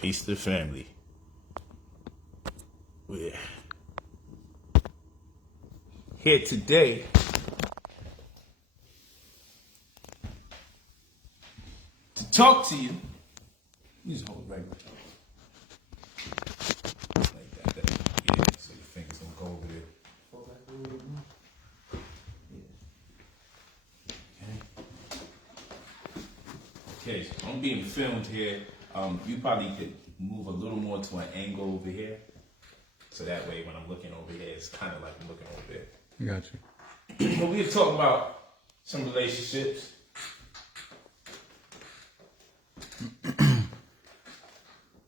Peace to the family. We're here today to talk to you. You just hold it right like that. Yeah, so your fingers don't go over there. Okay, so I'm being filmed here. You probably could move a little more to an angle over here. So that way when I'm looking over here, it's kind of like I'm looking over there. Gotcha. But we're talking about some relationships.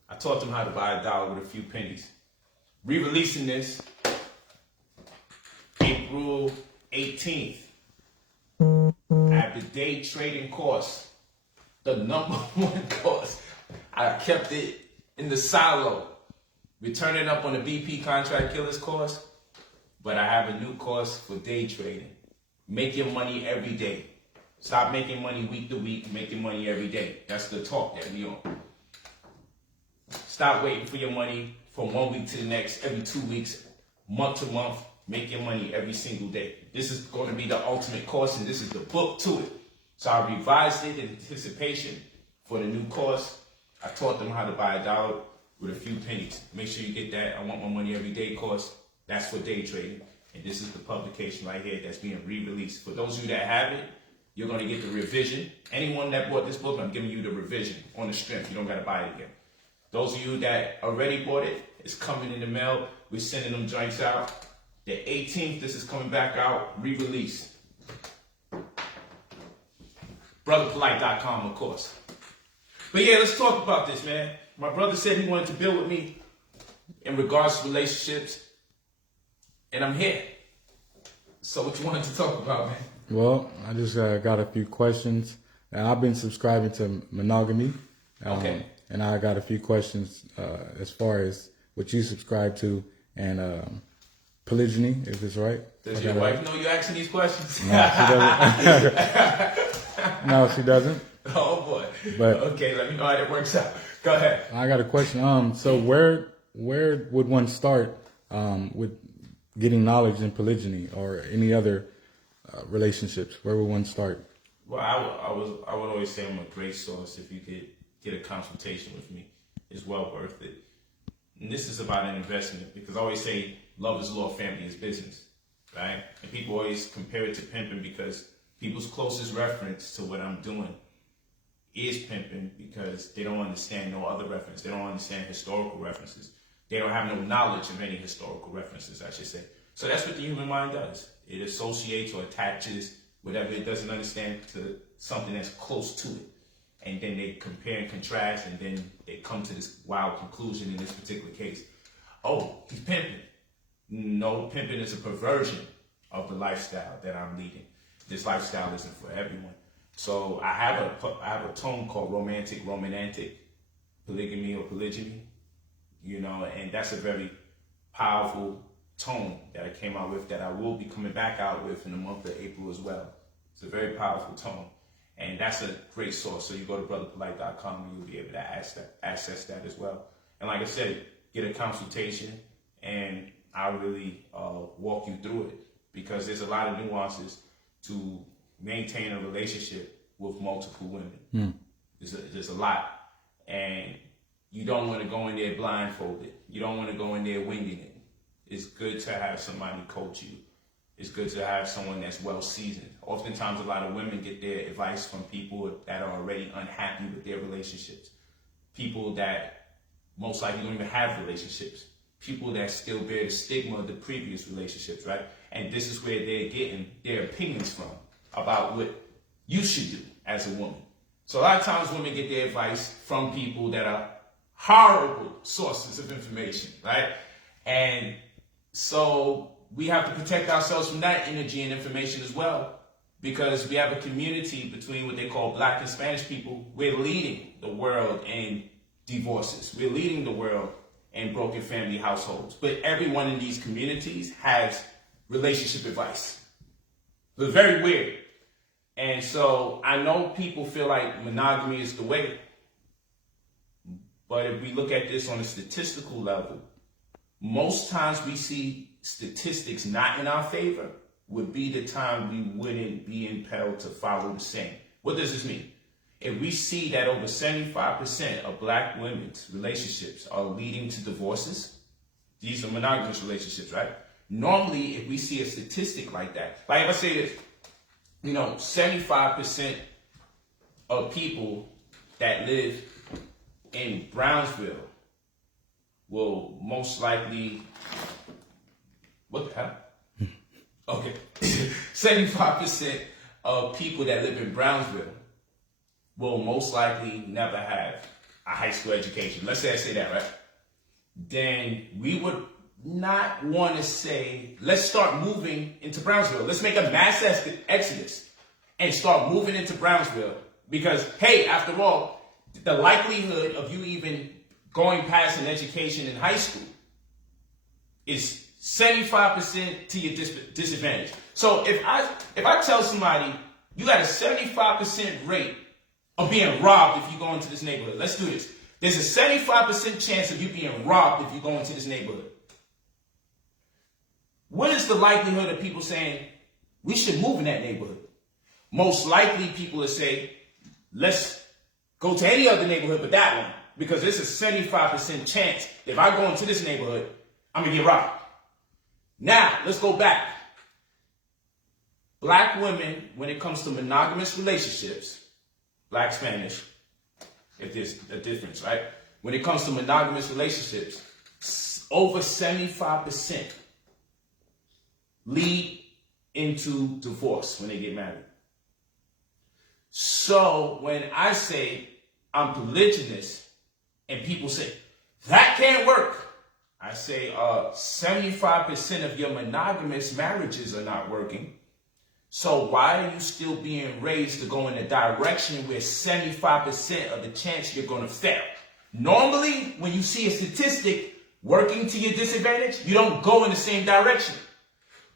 I taught them how to buy $1 with a few pennies. Re-releasing this April 18th. I have the day trading course. The #1 course. I kept it in the silo. We're turning up on the BP Contract Killers course, but I have a new course for day trading. Make your money every day. Stop making money week to week, make your money every day. That's the talk that we on. Stop waiting for your money from 1 week to the next, every 2 weeks, month to month. Make your money every single day. This is going to be the ultimate course, and this is the book to it. So I revised it in anticipation for the new course. I taught them how to buy $1 with a few pennies. Make sure you get that I Want My Money Every Day course. That's for day trading. And this is the publication right here that's being re-released. For those of you that have it, you're going to get the revision. Anyone that bought this book, I'm giving you the revision on the strength. You don't got to buy it again. Those of you that already bought it, it's coming in the mail. We're sending them joints out. The 18th, this is coming back out, re-released. brotherpolight.com, of course. But yeah, let's talk about this, man. My brother said he wanted to build with me in regards to relationships, and I'm here. So what you wanted to talk about, man? Well, I just got a few questions. I've been subscribing to monogamy. Okay. And I got a few questions as far as what you subscribe to and polygyny, if it's right. Does your wife know you're asking these questions? No, she doesn't. No, she doesn't. Oh boy. But okay, let me know how that works out. Go ahead. I got a question. So where would one start with getting knowledge in polygyny or any other relationships? Where would one start? Well, I would always say I'm a great source. If you could get a consultation with me, it's well worth it. And this is about an investment, because I always say love is law, family is business, right? And people always compare it to pimping, because people's closest reference to what I'm doing is pimping, because they don't understand no other reference. They don't understand historical references. They don't have no knowledge of any historical references, I should say. So that's what the human mind does. It associates or attaches whatever it doesn't understand to something that's close to it. And then they compare and contrast, and then they come to this wild conclusion in this particular case. Oh, he's pimping. No, pimping is a perversion of the lifestyle that I'm leading. This lifestyle isn't for everyone. So I have a tone called romantic, polygamy or polygyny, and that's a very powerful tone that I came out with, that I will be coming back out with in the month of April as well. It's a very powerful tone, and that's a great source. So you go to brotherpolight.com and you'll be able to access that as well. And like I said, get a consultation, and I'll really walk you through it, because there's a lot of nuances to maintain a relationship with multiple women. There's a lot, and you don't want to go in there blindfolded. You don't want to go in there winging it. It's good to have somebody coach you. It's good to have someone that's well seasoned. Oftentimes, a lot of women get their advice from people that are already unhappy with their relationships. People that most likely don't even have relationships. People that still bear the stigma of the previous relationships, right? And this is where they're getting their opinions from about what you should do as a woman. So a lot of times women get their advice from people that are horrible sources of information, right? And so we have to protect ourselves from that energy and information as well, because we have a community between what they call Black and Spanish people. We're leading the world in divorces. We're leading the world in broken family households. But everyone in these communities has relationship advice. It's very weird. And so I know people feel like monogamy is the way, But if we look at this on a statistical level, most times we see statistics not in our favor would be the time we wouldn't be impelled to follow the same. What does this mean? If we see that over 75% of black women's relationships are leading to divorces, these are monogamous relationships, right? Normally, if we see a statistic like that, like if I say this, 75% of people that live in Brownsville will most likely, what the hell? Okay, 75% of people that live in Brownsville will most likely never have a high school education. Let's say I say that, right? Then we would not want to say, let's start moving into Brownsville. Let's make a mass exodus and start moving into Brownsville. Because, hey, after all, the likelihood of you even going past an education in high school is 75% to your disadvantage. So if I tell somebody you got a 75% rate of being robbed if you go into this neighborhood, let's do this. There's a 75% chance of you being robbed if you go into this neighborhood. What is the likelihood of people saying we should move in that neighborhood? Most likely people will say, let's go to any other neighborhood but that one, because there's a 75% chance that if I go into this neighborhood, I'm going to get robbed. Now, let's go back. Black women, when it comes to monogamous relationships, black Spanish, if there's a difference, right? When it comes to monogamous relationships, over 75% lead into divorce when they get married. So when I say I'm polygynous and people say, that can't work, I say 75% of your monogamous marriages are not working. So why are you still being raised to go in a direction where 75% of the chance you're going to fail? Normally, when you see a statistic working to your disadvantage, you don't go in the same direction.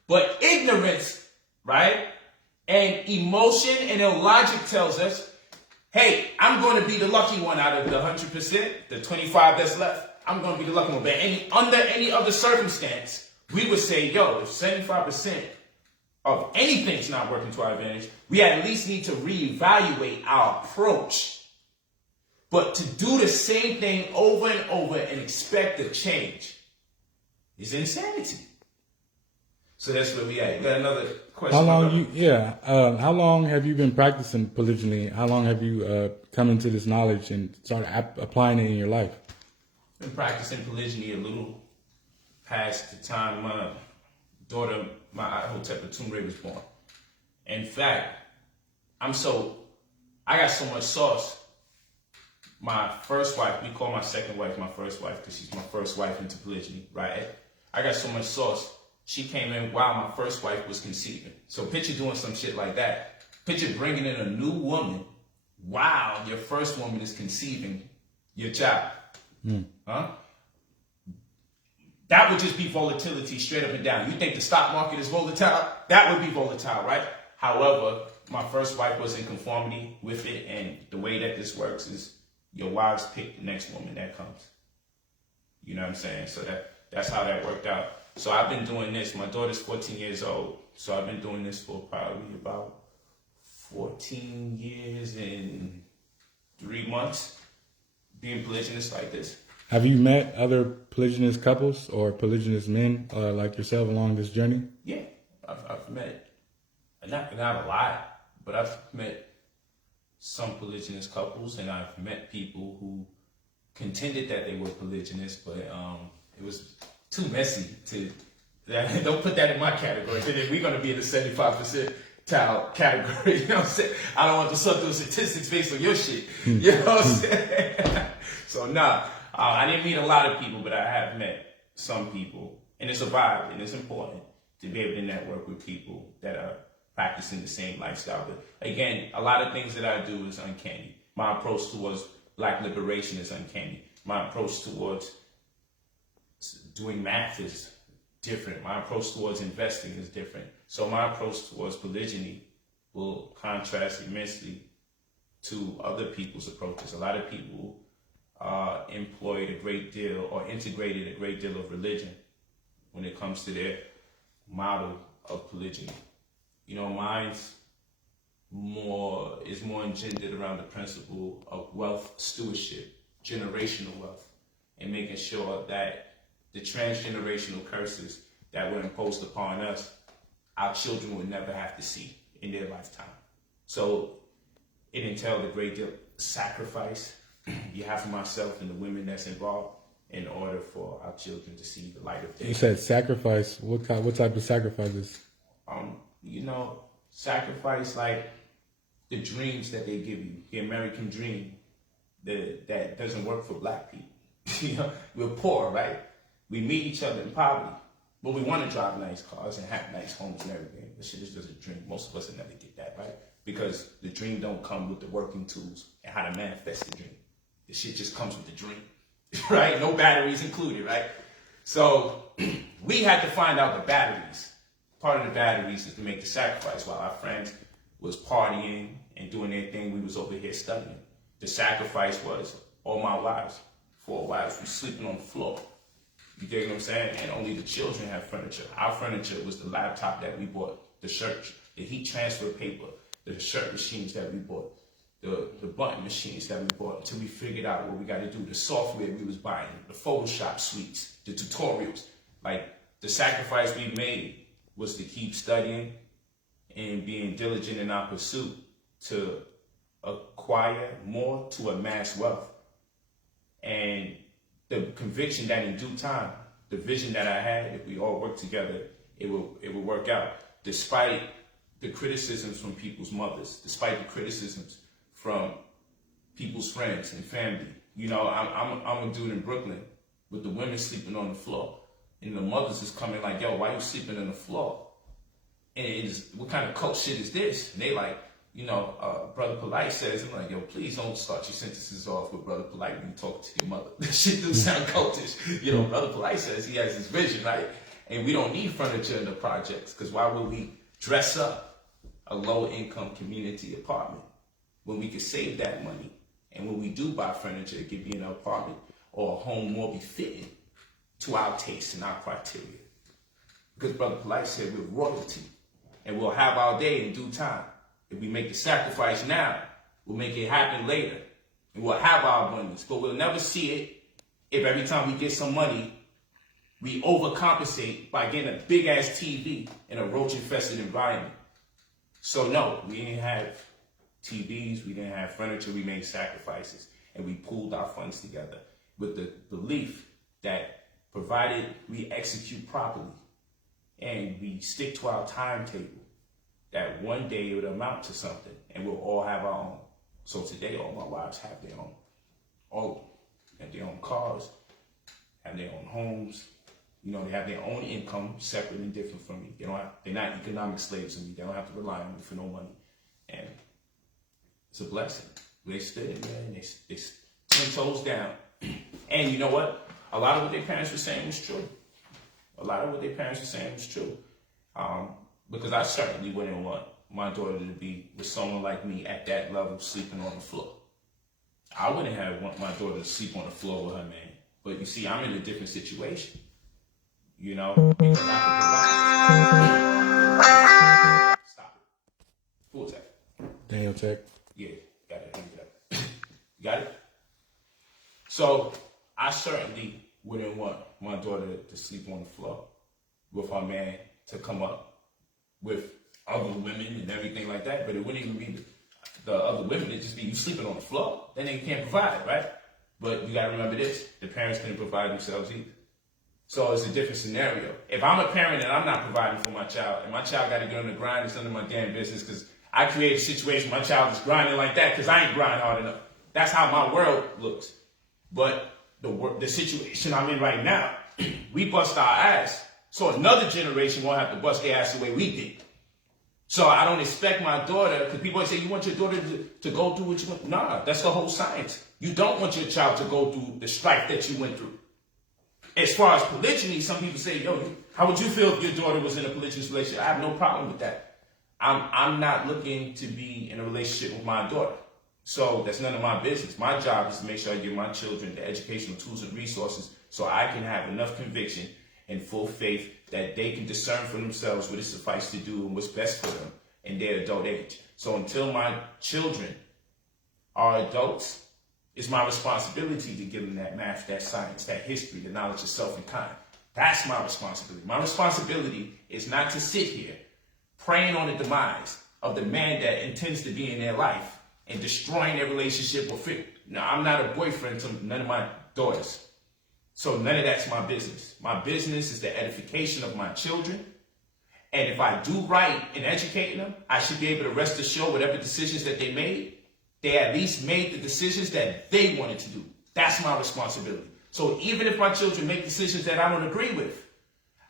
But ignorance, right, and emotion and illogic tells us, hey, I'm going to be the lucky one out of the 100%, the 25 that's left. I'm going to be the lucky one. But under any other circumstance, we would say, yo, if 75% of anything's not working to our advantage, we at least need to reevaluate our approach. But to do the same thing over and over and expect a change is insanity. So that's where we at. You got another question? How long have you been practicing polygyny? How long have you come into this knowledge and started applying it in your life? Been practicing polygyny a little past the time my daughter, my Hotep Atumre, was born. In fact, I got so much sauce. My first wife, we call my second wife my first wife because she's my first wife into polygyny, right? I got so much sauce. She came in while my first wife was conceiving. So picture doing some shit like that. Picture bringing in a new woman while your first woman is conceiving your child. Huh? That would just be volatility straight up and down. You think the stock market is volatile? That would be volatile, right? However, my first wife was in conformity with it, and the way that this works is your wives pick the next woman that comes. You know what I'm saying? So that's how that worked out. So I've been doing this. My daughter's 14 years old. So I've been doing this for probably about 14 years and 3 months, being polygynous like this. Have you met other polygynous couples or polygynous men like yourself along this journey? Yeah, I've met, not a lot, but I've met some polygynous couples, and I've met people who contended that they were polygynous, but it was too messy to. Don't put that in my category. Then we're going to be in the 75% category. You know what I'm saying? I don't want to suck those statistics based on your shit. You know what I'm saying? So nah. I didn't meet a lot of people, but I have met some people. And it's a vibe, and it's important to be able to network with people that are practicing the same lifestyle. But again, a lot of things that I do is uncanny. My approach towards black liberation is uncanny. My approach towards doing math is different. My approach towards investing is different. So my approach towards polygyny will contrast immensely to other people's approaches. A lot of people employed a great deal or integrated a great deal of religion when it comes to their model of polygyny. You know, mine's is more engendered around the principle of wealth stewardship, generational wealth, and making sure that the transgenerational curses that were imposed upon us, our children would never have to see in their lifetime. So it entailed a great deal of sacrifice, behalf of myself and the women that's involved, in order for our children to see the light of day. You said sacrifice. What type of sacrifices? You know, sacrifice like the dreams that they give you, the American dream that doesn't work for black people. You know, we're poor, right? We meet each other in poverty, but we want to drive nice cars and have nice homes and everything. This shit is just a dream. Most of us will never get that, right? Because the dream don't come with the working tools and how to manifest the dream. The shit just comes with the dream, right? No batteries included, right? So we had to find out the batteries. Part of the batteries is to make the sacrifice. While our friends was partying and doing their thing, we was over here studying. The sacrifice was all my wives, 4 wives, we sleeping on the floor. You dig what I'm saying? And only the children have furniture. Our furniture was the laptop that we bought, the shirt, the heat transfer paper, the shirt machines that we bought, the button machines that we bought, until we figured out what we got to do, the software we was buying, the Photoshop suites, the tutorials. Like, the sacrifice we made was to keep studying and being diligent in our pursuit to acquire more, to amass wealth. And the conviction that in due time, the vision that I had, if we all work together, it will work out. Despite the criticisms from people's mothers, despite the criticisms from people's friends and family. You know, I'm a dude in Brooklyn with the women sleeping on the floor. And the mothers is coming like, yo, why you sleeping on the floor? And what kind of cult shit is this? And they like, you know, Brother Polight says, I'm like, yo, please don't start your sentences off with Brother Polight when you talk to your mother. That shit do sound cultish. You know, Brother Polight says he has his vision, right? And we don't need furniture in the projects, because why would we dress up a low-income community apartment when we could save that money? And when we do buy furniture, it could be in an apartment or a home more befitting to our tastes and our criteria. Because Brother Polight said we're royalty, and we'll have our day in due time. If we make the sacrifice now, we'll make it happen later. And we'll have our abundance, but we'll never see it if every time we get some money, we overcompensate by getting a big-ass TV in a roach-infested environment. So no, we didn't have TVs, we didn't have furniture, we made sacrifices. And we pooled our funds together with the belief that provided we execute properly and we stick to our timetable, that one day it would amount to something and we'll all have our own. So today, all my wives have their own. All have their own cars, have their own homes. You know, they have their own income, separate and different from me. They're not economic slaves to me. They don't have to rely on me for no money. And it's a blessing. They stood in there and they 10 toes down. And you know what? A lot of what their parents were saying was true. Because I certainly wouldn't want my daughter to be with someone like me at that level, sleeping on the floor. I wouldn't want my daughter to sleep on the floor with her man. But you see, I'm in a different situation. You know, because I can provide. Stop it. Full tech. Daniel Tech. Yeah, got it. You got it? So, I certainly wouldn't want my daughter to sleep on the floor with her man, to come up with other women and everything like that. But it wouldn't even be the other women. It'd just be you sleeping on the floor. Then they can't provide, right? But you got to remember this. The parents couldn't provide themselves either. So it's a different scenario. If I'm a parent and I'm not providing for my child, and my child got to get on the grind, it's none of my damn business, because I create a situation where my child is grinding like that because I ain't grinding hard enough. That's how my world looks. But the situation I'm in right now, we bust our ass. So another generation won't have to bust their ass the way we did. So I don't expect my daughter, because people say, you want your daughter to go through what you went through? Nah, that's the whole science. You don't want your child to go through the strife that you went through. As far as polygyny, some people say, yo, how would you feel if your daughter was in a polygamous relationship? I have no problem with that. I'm not looking to be in a relationship with my daughter. So that's none of my business. My job is to make sure I give my children the educational tools and resources so I can have enough conviction and full faith that they can discern for themselves what is suffice to do and what's best for them in their adult age. So until my children are adults, it's my responsibility to give them that math, that science, that history, the knowledge of self and kind. That's my responsibility. My responsibility is not to sit here praying on the demise of the man that intends to be in their life and destroying their relationship or fit. Now, I'm not a boyfriend to none of my daughters. So none of that's my business. My business is the edification of my children. And if I do right in educating them, I should be able to rest assured whatever decisions that they made, they at least made the decisions that they wanted to do. That's my responsibility. So even if my children make decisions that I don't agree with,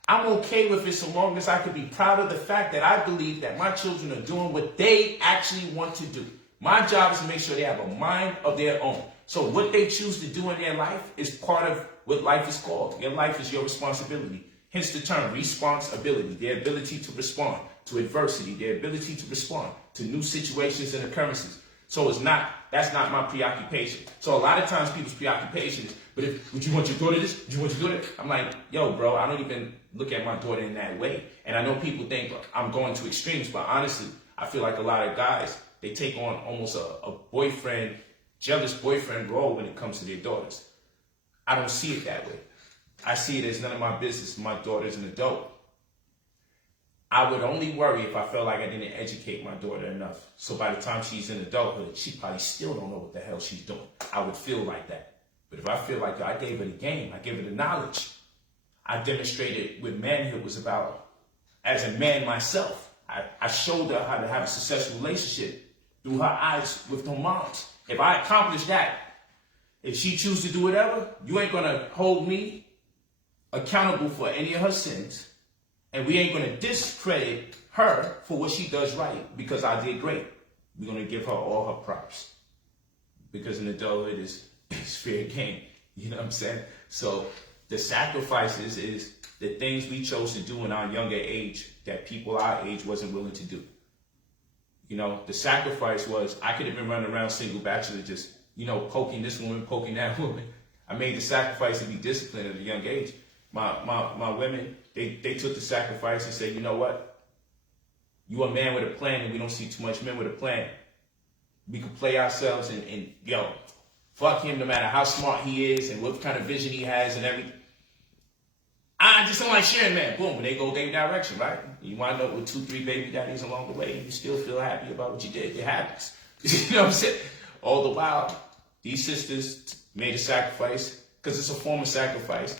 I'm okay with it so long as I can be proud of the fact that I believe that my children are doing what they actually want to do. My job is to make sure they have a mind of their own. So what they choose to do in their life is part of what life is called. Your life is your responsibility. Hence the term responsibility, their ability to respond to adversity, their ability to respond to new situations and occurrences. So that's not my preoccupation. So a lot of times people's preoccupation is, but would you want your daughter this? Would you want your daughter that? I'm like, yo, bro, I don't even look at my daughter in that way. And I know people think I'm going to extremes, but honestly, I feel like a lot of guys, they take on almost a boyfriend, jealous boyfriend role when it comes to their daughters. I don't see it that way. I see it as none of my business. My daughter's an adult. I would only worry if I felt like I didn't educate my daughter enough. So by the time she's in adulthood, she probably still don't know what the hell she's doing. I would feel like that. But if I feel like I gave her the game, I gave her the knowledge, I demonstrated what manhood was about as a man myself. I showed her how to have a successful relationship through her eyes with her moms. If I accomplish that, if she chooses to do whatever, you ain't going to hold me accountable for any of her sins. And we ain't going to discredit her for what she does right because I did great. We're going to give her all her props. Because in adulthood is fair game. You know what I'm saying? So the sacrifices is the things we chose to do in our younger age that people our age wasn't willing to do. You know, the sacrifice was I could have been running around single bachelor just, poking this woman, poking that woman. I made the sacrifice to be disciplined at a young age. My women, they took the sacrifice and said, you know what? You a man with a plan, and we don't see too much men with a plan. We can play ourselves and fuck him no matter how smart he is and what kind of vision he has and everything. I just don't like sharing, man. Boom, and they go their direction, right? You wind up with 2-3 baby daddies along the way, and you still feel happy about what you did. It happens. You know what I'm saying? All the while, these sisters made a sacrifice because it's a form of sacrifice.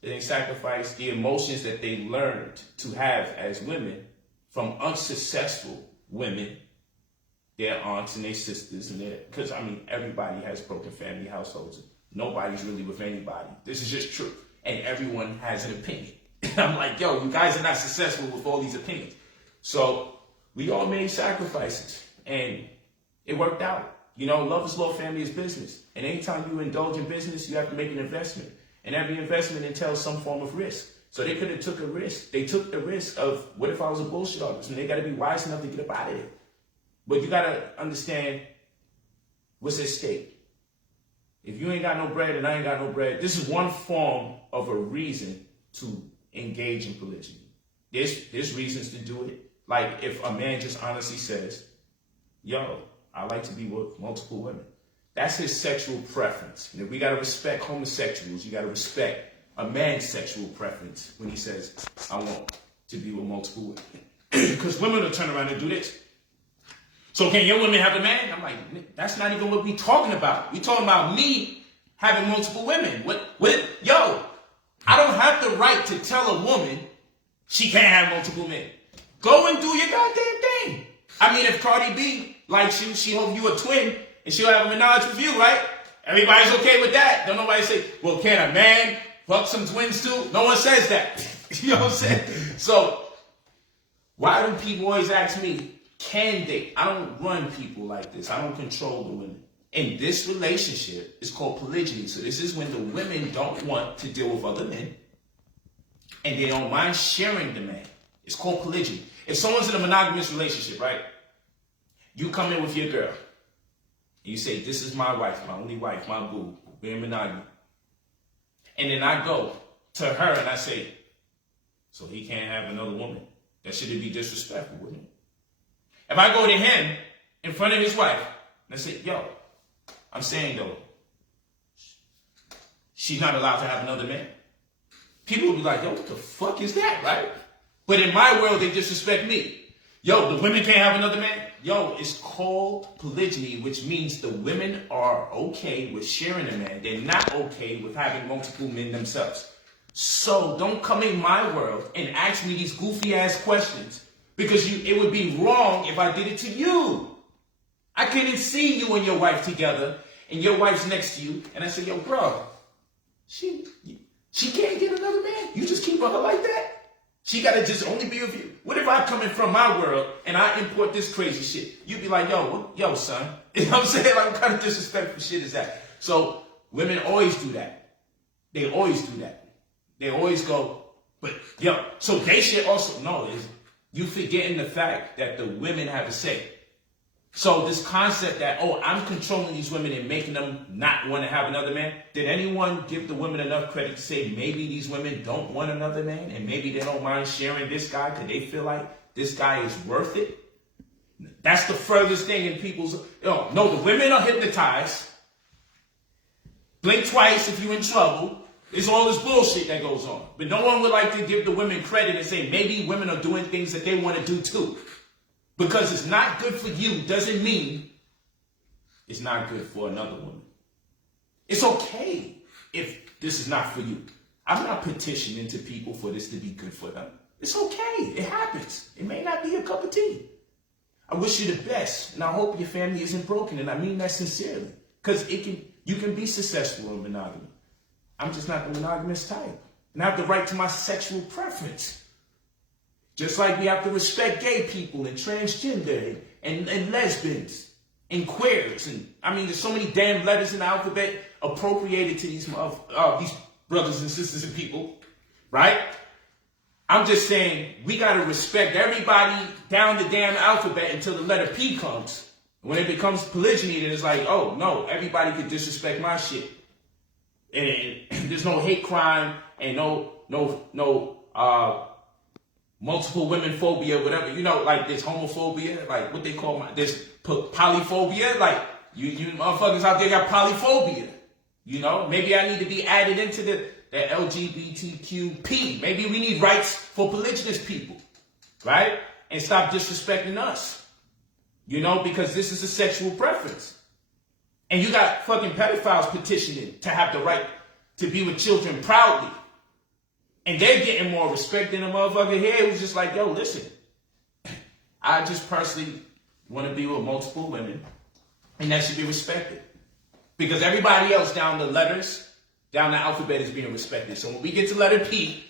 They sacrificed the emotions that they learned to have as women from unsuccessful women, their aunts and their sisters, because everybody has broken family households. Nobody's really with anybody. This is just true. And everyone has an opinion. I'm like, yo, you guys are not successful with all these opinions. So we all made sacrifices and it worked out. Love is law, family is business. And anytime you indulge in business, you have to make an investment. And every investment entails some form of risk. So they could have took a risk. They took the risk of, what if I was a bullshit artist? And they got to be wise enough to get up out of it. But you got to understand what's at stake. If you ain't got no bread and I ain't got no bread, this is one form of a reason to engage in polygyny. There's reasons to do it. Like if a man just honestly says, yo, I like to be with multiple women. That's his sexual preference. We got to respect homosexuals. You got to respect a man's sexual preference when he says, I want to be with multiple women. Because women will turn around and do this. So can your women have a man? I'm like, that's not even what we talking about. We talking about me having multiple women. Yo, I don't have the right to tell a woman she can't have multiple men. Go and do your goddamn thing. If Cardi B likes you, she hope you a twin, and she'll have a menage with you, right? Everybody's okay with that. Don't nobody say, well, can a man fuck some twins too? No one says that. You know what I'm saying? So why do people always ask me, can they? I don't run people like this. I don't control the women. And this relationship is called polygyny. So this is when the women don't want to deal with other men and they don't mind sharing the man. It's called polygyny. If someone's in a monogamous relationship, right? You come in with your girl. and you say, this is my wife, my only wife, my boo, we're in monogamy. And then I go to her and I say, so he can't have another woman? That shouldn't be disrespectful, wouldn't it? If I go to him in front of his wife and I say, yo, I'm saying though, she's not allowed to have another man. People will be like, yo, what the fuck is that, right? But in my world, they disrespect me. Yo, the women can't have another man? Yo, it's called polygyny, which means the women are okay with sharing a man. They're not okay with having multiple men themselves. So don't come in my world and ask me these goofy ass questions, because it would be wrong if I did it to you. I couldn't see you and your wife together and your wife's next to you and I say, yo, bro, she can't get another man. You just keep her like that? She gotta just only be with you. What if I come in from my world and I import this crazy shit? You'd be like, yo, son. You know what I'm saying? Like, what kind of disrespectful shit is that? So women always do that. They always do that. They always go, but yo, so they should also know is you forgetting the fact that the women have a say. So this concept that, oh, I'm controlling these women and making them not want to have another man. Did anyone give the women enough credit to say maybe these women don't want another man and maybe they don't mind sharing this guy because they feel like this guy is worth it? That's the furthest thing in people's, no, the women are hypnotized. Blink twice if you're in trouble. It's all this bullshit that goes on. But no one would like to give the women credit and say maybe women are doing things that they want to do too. Because it's not good for you doesn't mean it's not good for another woman. It's okay if this is not for you. I'm not petitioning to people for this to be good for them. It's okay. It happens. It may not be a cup of tea. I wish you the best, and I hope your family isn't broken, and I mean that sincerely. Because you can be successful in monogamy. I'm just not the monogamous type. And I have the right to my sexual preference. Just like we have to respect gay people and transgender and lesbians and queers. And I mean, there's so many damn letters in the alphabet appropriated to these brothers and sisters and people, right? I'm just saying we got to respect everybody down the damn alphabet until the letter P comes. When it becomes polygyny, then it's like, oh, no, everybody could disrespect my shit. And there's no hate crime and no multiple women phobia, whatever, like there's homophobia, like what they call there's polyphobia, like you motherfuckers out there got polyphobia, maybe I need to be added into the LGBTQP. Maybe we need rights for polygynous people, right? And stop disrespecting us, because this is a sexual preference. And you got fucking pedophiles petitioning to have the right to be with children proudly. And they're getting more respect than a motherfucker here who's just like, yo, listen, I just personally want to be with multiple women, and that should be respected. Because everybody else down the letters, down the alphabet is being respected. So when we get to letter P,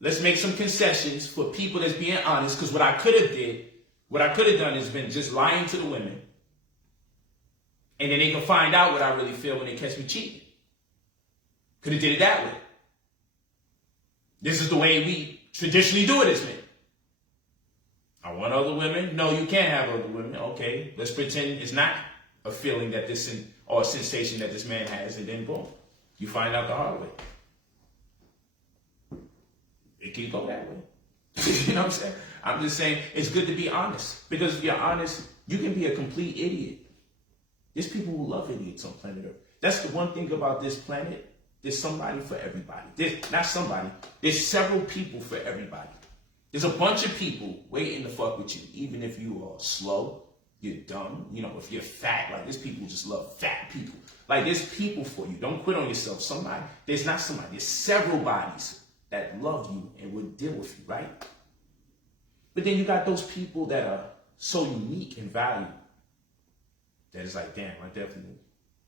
let's make some concessions for people that's being honest, because what I could have done is been just lying to the women, and then they can find out what I really feel when they catch me cheating. Could have did it that way. This is the way we traditionally do it as men. I want other women. No, you can't have other women. Okay, let's pretend it's not a feeling that or a sensation that this man has, and then boom, you find out the hard way. It can go that way. You know what I'm saying? I'm just saying it's good to be honest, because if you're honest, you can be a complete idiot. There's people who love idiots on planet Earth. That's the one thing about this planet. There's somebody for everybody. There's several people for everybody. There's a bunch of people waiting to fuck with you, even if you are slow, you're dumb, if you're fat. Like, there's people who just love fat people. Like, there's people for you. Don't quit on yourself. There's several bodies that love you and would deal with you, right? But then you got those people that are so unique and valuable that it's like, damn, I definitely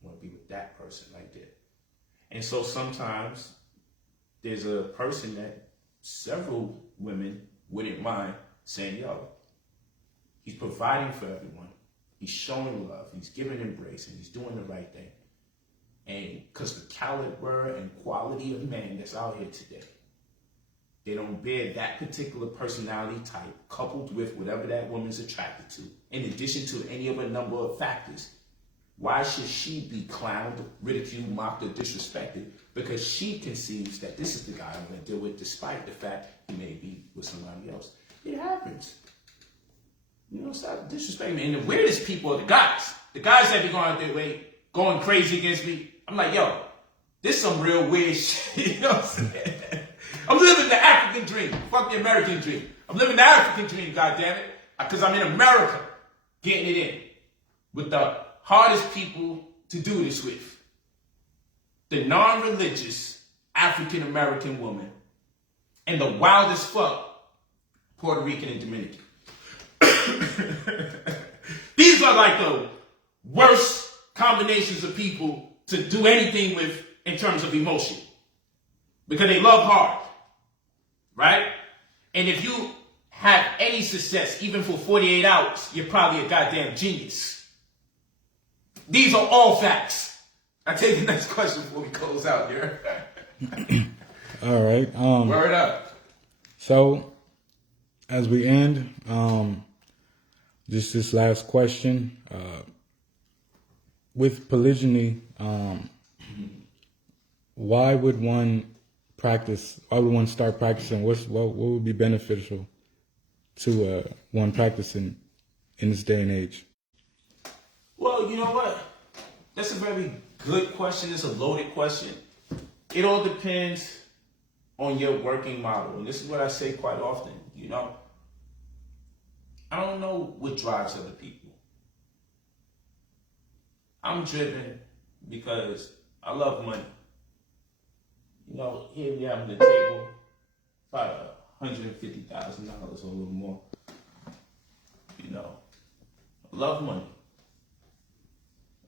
want to be with that person right there. And so sometimes there's a person that several women wouldn't mind saying, yo, he's providing for everyone. He's showing love. He's giving embrace, and he's doing the right thing. And because the caliber and quality of men that's out here today, they don't bear that particular personality type coupled with whatever that woman's attracted to, in addition to any of a number of factors. why should she be clowned, ridiculed, mocked, or disrespected? Because she conceives that this is the guy I'm going to deal with, despite the fact he may be with somebody else. It happens. You know, stop disrespecting me. And the weirdest people are the guys. The guys that be going out their way, going crazy against me. I'm like, yo, this some real weird shit. You know what I'm saying? I'm living the African dream. Fuck the American dream. I'm living the African dream, goddammit. Because I'm in America, getting it in. With the hardest people to do this with. The non-religious African-American woman. And the wildest fuck Puerto Rican and Dominican. These are like the worst combinations of people to do anything with in terms of emotion. Because they love hard. Right? And if you have any success, even for 48 hours, you're probably a goddamn genius. These are all facts. I'll take the next question before we close out here. All right. Word up. So, as we end, just this last question. With polygyny, why would one start practicing? What would be beneficial to one practicing in this day and age? Well, you know what? That's a very good question. It's a loaded question. It all depends on your working model. And this is what I say quite often, you know. I don't know what drives other people. I'm driven because I love money. You know, here we have on the table about $150,000 or a little more. You know, I love money.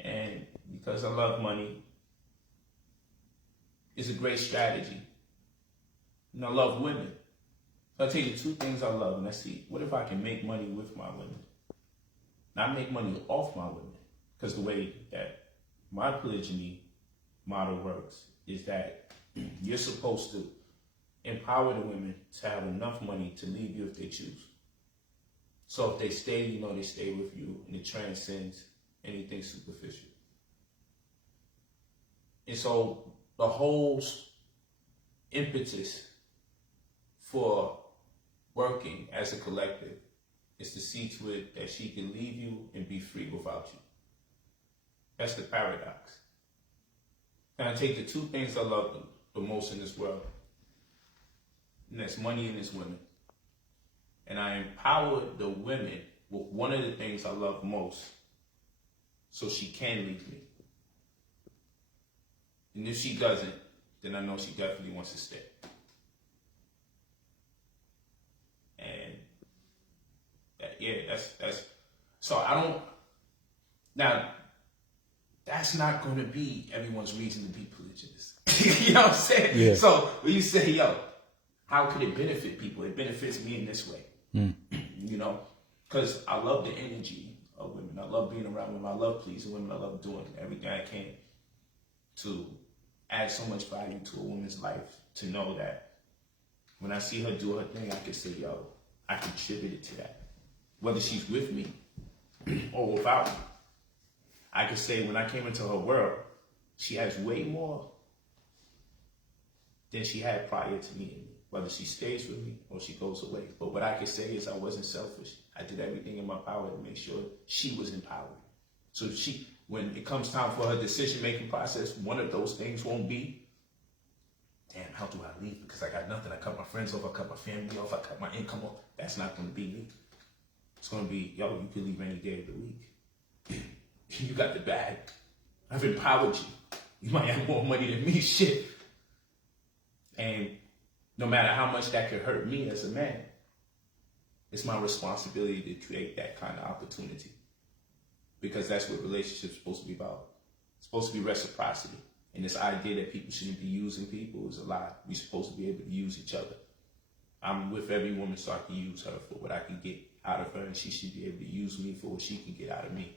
And because I love money, it's a great strategy. And I love women. So I'll tell you two things I love. And I see, what if I can make money with my women? Not make money off my women. Because the way that my polygyny model works is that you're supposed to empower the women to have enough money to leave you if they choose. So if they stay, you know they stay with you, and it transcends anything superficial. And so the whole impetus for working as a collective is to see to it that she can leave you and be free without you. That's the paradox. And I take the two things I love the most in this world, and that's money and it's women. And I empower the women with one of the things I love most, so she can leave me. And if she doesn't, then I know she definitely wants to stay. And that's so I don't now. That's not going to be everyone's reason to be polygynous. You know what I'm saying? Yeah. So when you say, yo, how could it benefit people? It benefits me in this way. You know, because I love the energy of women. I love being around women. I love pleasing women. I love doing everything I can to add so much value to a woman's life, to know that when I see her do her thing, I can say, yo, I contributed to that. Whether she's with me or without me. I could say when I came into her world, she has way more than she had prior to me. Whether she stays with me or she goes away. But what I can say is I wasn't selfish. I did everything in my power to make sure she was empowered. So when it comes time for her decision-making process, one of those things won't be, damn, how do I leave? Because I got nothing. I cut my friends off. I cut my family off. I cut my income off. That's not going to be me. It's going to be, yo, you can leave any day of the week. You got the bag. I've empowered you. You might have more money than me, shit. And no matter how much that could hurt me as a man, it's my responsibility to create that kind of opportunity. Because that's what relationships are supposed to be about. It's supposed to be reciprocity. And this idea that people shouldn't be using people is a lie. We're supposed to be able to use each other. I'm with every woman so I can use her for what I can get out of her, and she should be able to use me for what she can get out of me.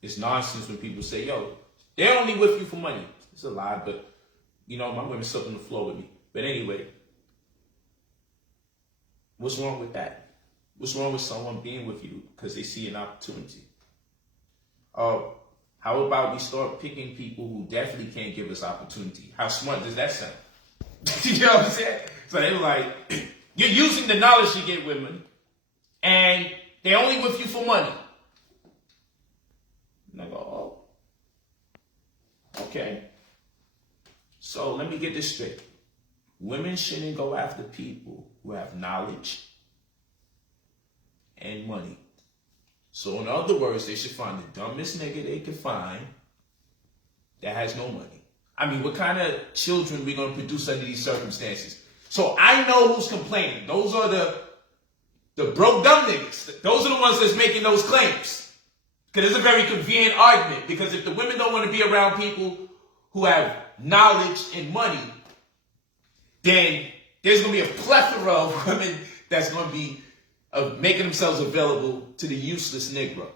It's nonsense when people say, yo, they're only with you for money. It's a lie, but, you know, my women slept on the floor with me. But anyway, what's wrong with that? What's wrong with someone being with you because they see an opportunity? How How about we start picking people who definitely can't give us opportunity? How smart does that sound? You know what I'm saying? So they were like, you're using the knowledge to get women, and they're only with you for money. And I go, oh, okay. So let me get this straight. Women shouldn't go after people who have knowledge and money. So in other words, they should find the dumbest nigga they can find that has no money. I mean, what kind of children we going to produce under these circumstances? So I know who's complaining. Those are the broke dumb niggas. Those are the ones that's making those claims. Because it's a very convenient argument. Because if the women don't want to be around people who have knowledge and money, then there's going to be a plethora of women that's going to be making themselves available to the useless Negro.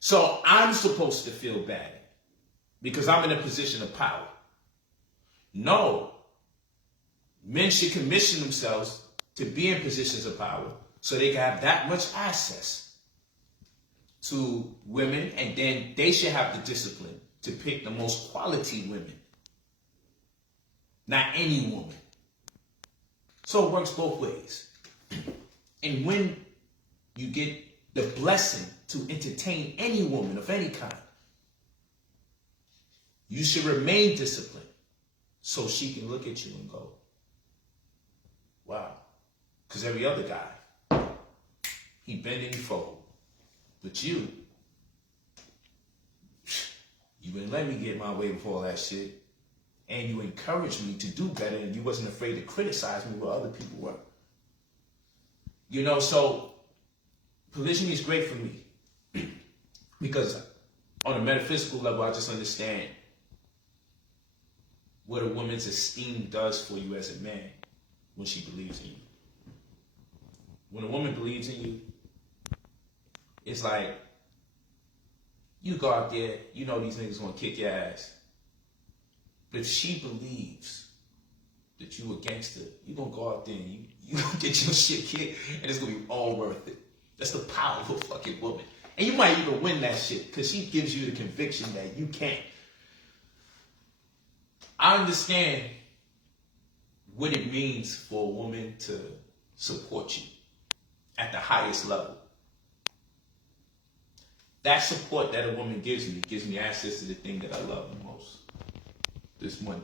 So I'm supposed to feel bad because I'm in a position of power. No. Men should commission themselves to be in positions of power so they can have that much access to women, and then they should have the discipline to pick the most quality women. Not any woman. So it works both ways. And when you get the blessing to entertain any woman of any kind, you should remain disciplined so she can look at you and go, wow. Because every other guy, he bend and he fold. But you wouldn't let me get my way with all that shit. And you encouraged me to do better, and you wasn't afraid to criticize me where other people were. You know, so polygyny is great for me. Because on a metaphysical level, I just understand what a woman's esteem does for you as a man when she believes in you. When a woman believes in you, it's like, you go out there, you know these niggas gonna kick your ass. But if she believes that you a gangster, you gonna go out there and you gonna get your shit kicked, and it's gonna be all worth it. That's the power of a fucking woman. And you might even win that shit, because she gives you the conviction that you can't. I understand what it means for a woman to support you at the highest level. That support that a woman gives me access to the thing that I love the most. This money.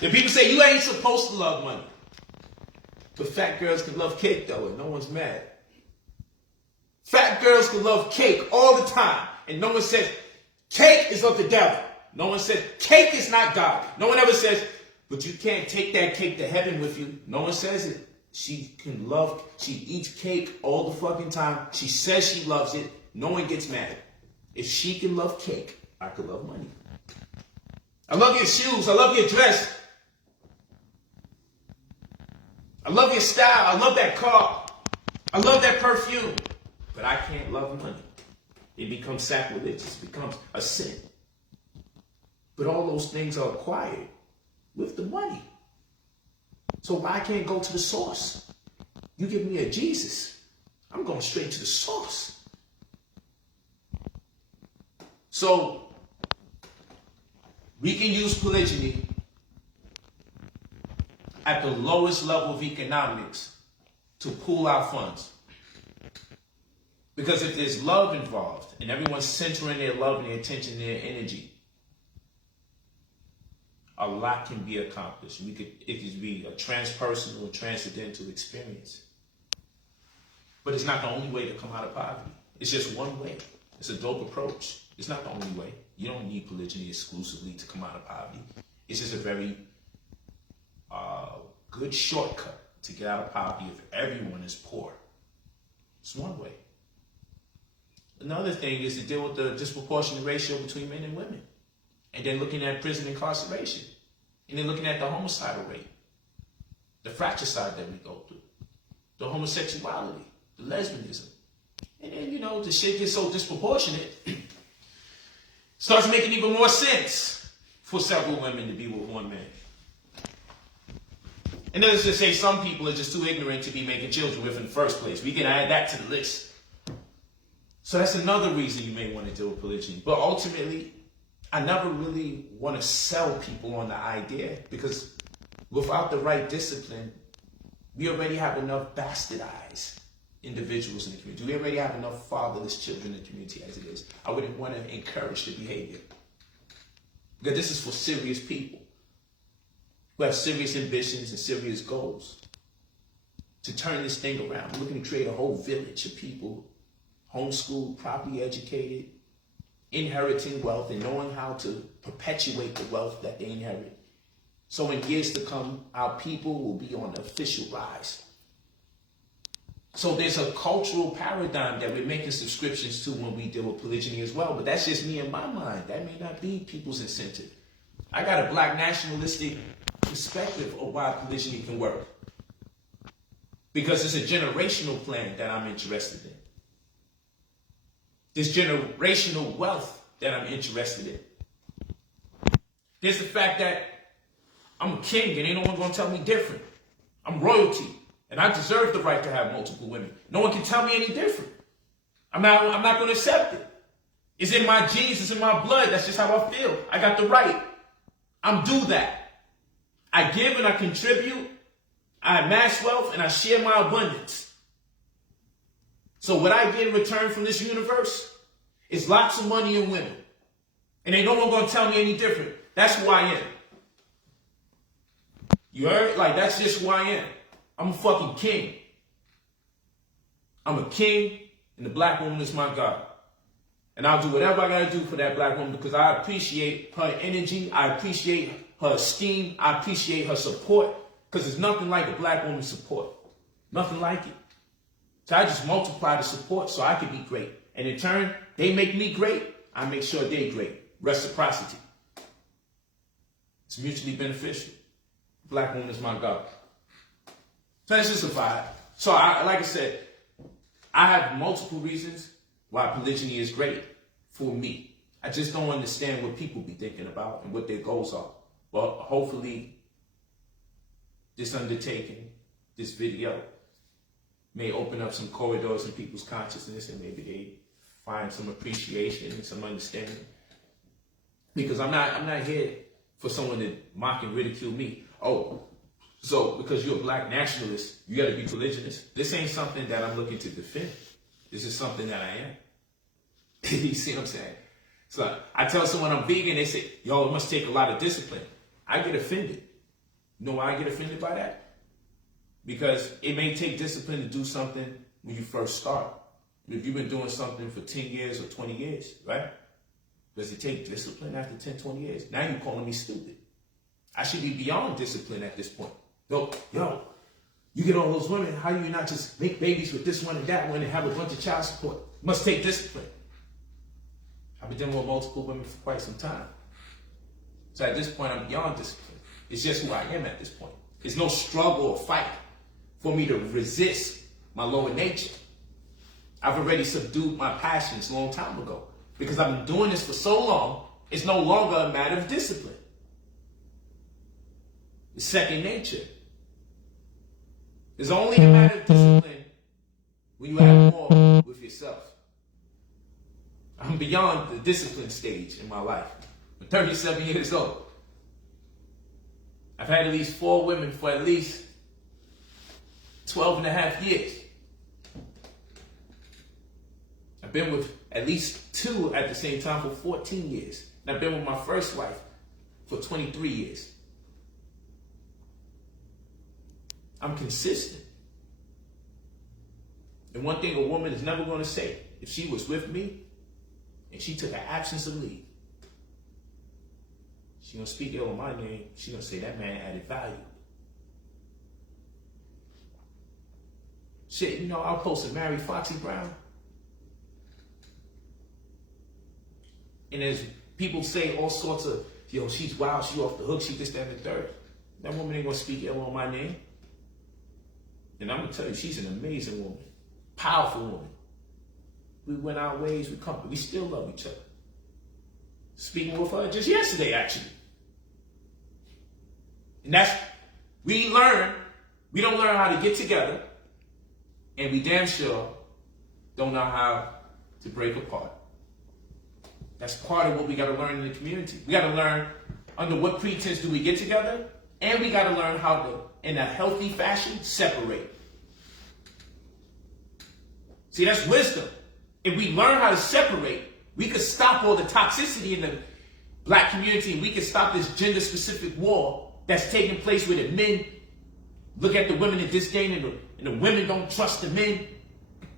Then people say you ain't supposed to love money. But fat girls can love cake though, and no one's mad. Fat girls can love cake all the time, and no one says cake is of the devil. No one says cake is not God. No one ever says, but you can't take that cake to heaven with you. No one says it. She eats cake all the fucking time. She says she loves it. No one gets mad. If she can love cake, I can love money. I love your shoes. I love your dress. I love your style. I love that car. I love that perfume. But I can't love money. It becomes sacrilegious. It becomes a sin. But all those things are acquired with the money. So why can't I go to the source? You give me a Jesus, I'm going straight to the source. So we can use polygyny at the lowest level of economics to pool our funds. Because if there's love involved and everyone's centering their love and their attention, their energy, a lot can be accomplished. It could be a transpersonal, transcendental experience. But it's not the only way to come out of poverty. It's just one way. It's a dope approach. It's not the only way. You don't need polygyny exclusively to come out of poverty. It's just a very good shortcut to get out of poverty if everyone is poor. It's one way. Another thing is to deal with the disproportionate ratio between men and women. And then looking at prison incarceration. And then looking at the homicidal rate. The fratricide that we go through. The homosexuality. The lesbianism. And then, the shit gets so disproportionate. Starts making even more sense for several women to be with one man. And then let's just say some people are just too ignorant to be making children with in the first place. We can add that to the list. So that's another reason you may want to deal with polygyny. But ultimately, I never really want to sell people on the idea, because without the right discipline, we already have enough bastardized individuals in the community. We already have enough fatherless children in the community as it is. I wouldn't want to encourage the behavior, because this is for serious people who have serious ambitions and serious goals to turn this thing around. We're looking to create a whole village of people, homeschooled, properly educated, inheriting wealth and knowing how to perpetuate the wealth that they inherit. So in years to come, our people will be on the official rise. So there's a cultural paradigm that we're making subscriptions to when we deal with polygyny as well. But that's just me in my mind. That may not be people's incentive. I got a black nationalistic perspective of why polygyny can work, because it's a generational plan that I'm interested in. There's generational wealth that I'm interested in. There's the fact that I'm a king and ain't no one gonna tell me different. I'm royalty and I deserve the right to have multiple women. No one can tell me any different. I'm not gonna accept it. It's in my genes, it's in my blood. That's just how I feel. I got the right. I'm due that. I give and I contribute. I amass wealth and I share my abundance. So what I get in return from this universe is lots of money and women. And ain't no one gonna tell me any different. That's who I am. You heard? Like, that's just who I am. I'm a fucking king. I'm a king, and the black woman is my God. And I'll do whatever I gotta do for that black woman, because I appreciate her energy, I appreciate her esteem, I appreciate her support, because there's nothing like a black woman's support. Nothing like it. So I just multiply the support so I can be great. And in turn, they make me great, I make sure they're great. Reciprocity. It's mutually beneficial. Black woman is my God. So that's just a vibe. So like I said, I have multiple reasons why polygyny is great for me. I just don't understand what people be thinking about and what their goals are. But hopefully, this undertaking, this video, may open up some corridors in people's consciousness, and maybe they find some appreciation and some understanding. Because I'm not here for someone to mock and ridicule me. Oh, so because you're a black nationalist, you got to be polygynous. This ain't something that I'm looking to defend. This is something that I am. You see what I'm saying? So I tell someone I'm vegan, they say, yo, it must take a lot of discipline. I get offended. You know why I get offended by that? Because it may take discipline to do something when you first start. If you've been doing something for 10 years or 20 years, right? Does it take discipline after 10, 20 years? Now you're calling me stupid. I should be beyond discipline at this point. Yo, you get all those women, how do you not just make babies with this one and that one and have a bunch of child support? Must take discipline. I've been dealing with multiple women for quite some time. So at this point, I'm beyond discipline. It's just who I am at this point. There's no struggle or fight for me to resist my lower nature. I've already subdued my passions a long time ago. Because I've been doing this for so long, it's no longer a matter of discipline. It's second nature. It's only a matter of discipline when you have more with yourself. I'm beyond the discipline stage in my life. I'm 37 years old. I've had at least 4 women for at least 12 and a half years. I've been with at least 2 at the same time for 14 years. And I've been with my first wife for 23 years. I'm consistent. And one thing a woman is never going to say, if she was with me and she took an absence of leave, she's going to speak ill on my name. She's going to say that man added value. Shit, you know, I was supposed to marry Foxy Brown. And as people say all sorts of, yo, she's wild, she off the hook, she this, that, and the third. That woman ain't going to speak ill on my name. And I'm going to tell you, she's an amazing woman. Powerful woman. We went our ways, we still love each other. Speaking with her just yesterday, actually. And we don't learn how to get together, and we damn sure don't know how to break apart. That's part of what we got to learn in the community. We got to learn under what pretense do we get together, and we got to learn how to, in a healthy fashion, separate. See, that's wisdom. If we learn how to separate, we could stop all the toxicity in the black community, and we could stop this gender-specific war that's taking place where the men look at the women in disdain, and the women don't trust the men,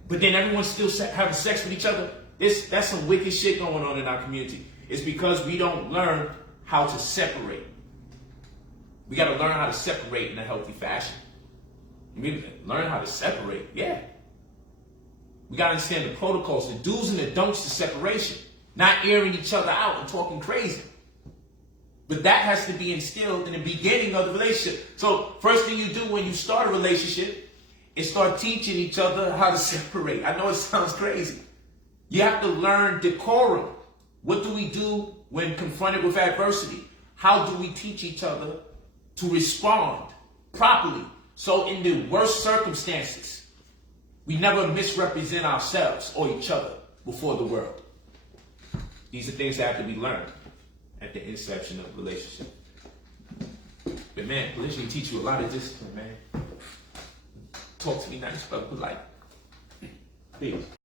but then everyone's still having sex with each other. That's some wicked shit going on in our community. It's because we don't learn how to separate. We got to learn how to separate in a healthy fashion. Learn how to separate, yeah. We got to understand the protocols, the do's and the don'ts to separation. Not airing each other out and talking crazy. But that has to be instilled in the beginning of the relationship. So first thing you do when you start a relationship is start teaching each other how to separate. I know it sounds crazy. You have to learn decorum. What do we do when confronted with adversity? How do we teach each other to respond properly? So in the worst circumstances, we never misrepresent ourselves or each other before the world. These are things that have to be learned at the inception of a relationship. But man, polygyny teach you a lot of discipline, man. Talk to me nice, but polite. Peace.